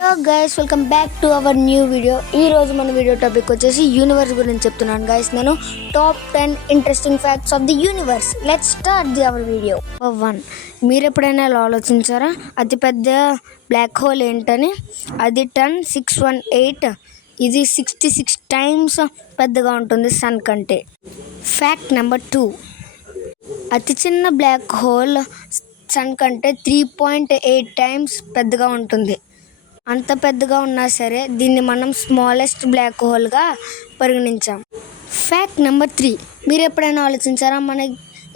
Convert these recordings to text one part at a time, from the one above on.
Hello guys, welcome back to our new video. ఈ రోజు మన వీడియో టాపిక్ వచ్చేసి యూనివర్స్ గురించి చెప్తున్నాను గైస్. నేను top 10 interesting facts of the universe. Let's start our video. 1. మీరు ఎప్పుడైనా ఆలోచించారా అతిపెద్ద బ్లాక్ హోల్ ఏంటని? అది 10618. ఇది 66 టైమ్స్ పెద్దగా ఉంటుంది సన్ కంటే. Fact number 2. అతి చిన్న బ్లాక్ హోల్ సన్ కంటే 3.8 టైమ్స్ పెద్దగా ఉంటుంది. అంత పెద్దగా ఉన్నా సరే దీన్ని మనం స్మాలెస్ట్ బ్లాక్ హోల్గా పరిగణించాం. Fact number 3. మీరు ఎప్పుడైనా ఆలోచించారా మన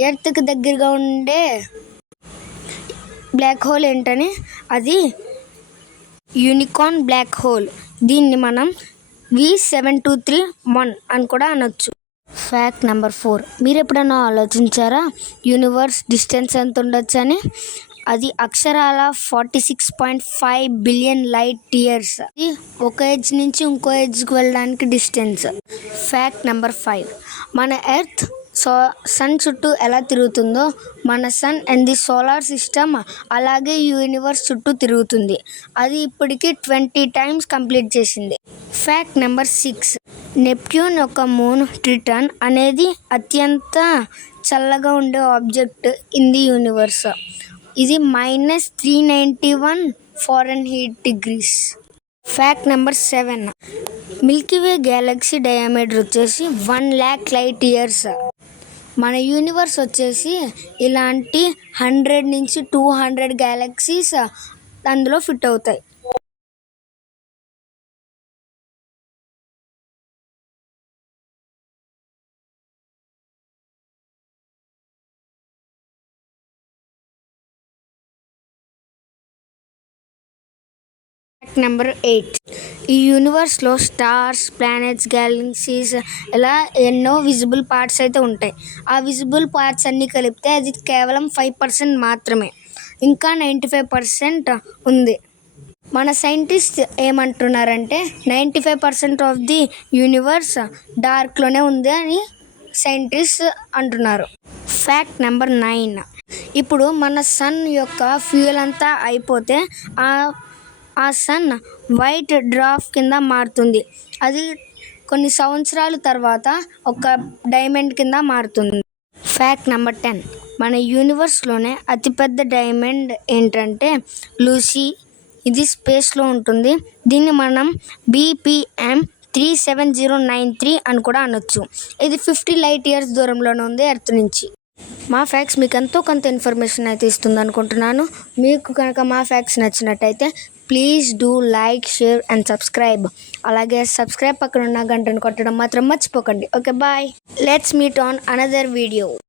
ఎర్త్కి దగ్గరగా ఉండే బ్లాక్ హోల్ ఏంటని? అది యూనికార్న్ బ్లాక్ హోల్. దీన్ని మనం V7231 అని కూడా అనొచ్చు. Fact number 4. మీరు ఎప్పుడైనా ఆలోచించారా యూనివర్స్ డిస్టెన్స్ ఎంత ఉండొచ్చు అని? అది అక్షరాల 46.5 బిలియన్ లైట్ ఇయర్స్. ఇది ఒక ఎడ్జ్ నుంచి ఇంకో ఎడ్జ్కి వెళ్ళడానికి డిస్టెన్స్. Fact number 5. మన ఎర్త్ సన్ చుట్టూ ఎలా తిరుగుతుందో మన sun and the solar system అలాగే యూనివర్స్ చుట్టూ తిరుగుతుంది. అది ఇప్పటికి 20 టైమ్స్ కంప్లీట్ చేసింది. Fact number 6. నెప్ట్యూన్ యొక్క మూన్ ట్రిటన్ అనేది అత్యంత చల్లగా ఉండే ఆబ్జెక్ట్ ఇన్ ది యూనివర్స్. ఇది -391 Fahrenheit degrees. Fact number 7. Milky Way Galaxy diameter వచ్చేసి 1,00,000 లైట్ ఇయర్స్. మన యూనివర్స్ వచ్చేసి ఇలాంటి 100 నుంచి 200 గ్యాలక్సీస్ అందులో ఫిట్ అవుతాయి. Fact number 8. ఈ యూనివర్స్లో స్టార్స్, ప్లానెట్స్, గ్యాలక్సీస్ ఇలా ఎన్నో విజిబుల్ పార్ట్స్ అయితే ఉంటాయి. ఆ విజిబుల్ పార్ట్స్ అన్నీ కలిపితే అది కేవలం 5% మాత్రమే. ఇంకా 95% ఉంది. మన సైంటిస్ట్ ఏమంటున్నారంటే 95% ఆఫ్ ది యూనివర్స్ డార్క్లోనే ఉంది అని సైంటిస్ట్ అంటున్నారు. Fact number 9. ఇప్పుడు మన సన్ యొక్క ఫ్యూయల్ అంతా అయిపోతే ఆ సన్ వైట్ డ్వార్ఫ్ కింద మారుతుంది. అది కొన్ని సంవత్సరాల తర్వాత ఒక డైమండ్ కింద మారుతుంది. Fact number 10. మన యూనివర్స్లోనే అతిపెద్ద డైమండ్ ఏంటంటే లూసీ. ఇది స్పేస్లో ఉంటుంది. దీన్ని మనం BPM 37093 అని కూడా అనొచ్చు. ఇది 50 లైట్ ఇయర్స్ దూరంలోనే ఉంది ఎర్త్ నుంచి. మా ఫ్యాక్ట్స్ మీకు ఎంతో కొంత ఇన్ఫర్మేషన్ అయితే ఇస్తుంది అనుకుంటున్నాను. మీకు కనుక మా ఫ్యాక్ట్స్ నచ్చినట్టయితే please do like, share and subscribe. అలాగే సబ్స్క్రైబ్ పక్కన ఉన్న గంటను కొట్టడం మాత్రం మర్చిపోకండి. Okay, bye. Let's meet on another video.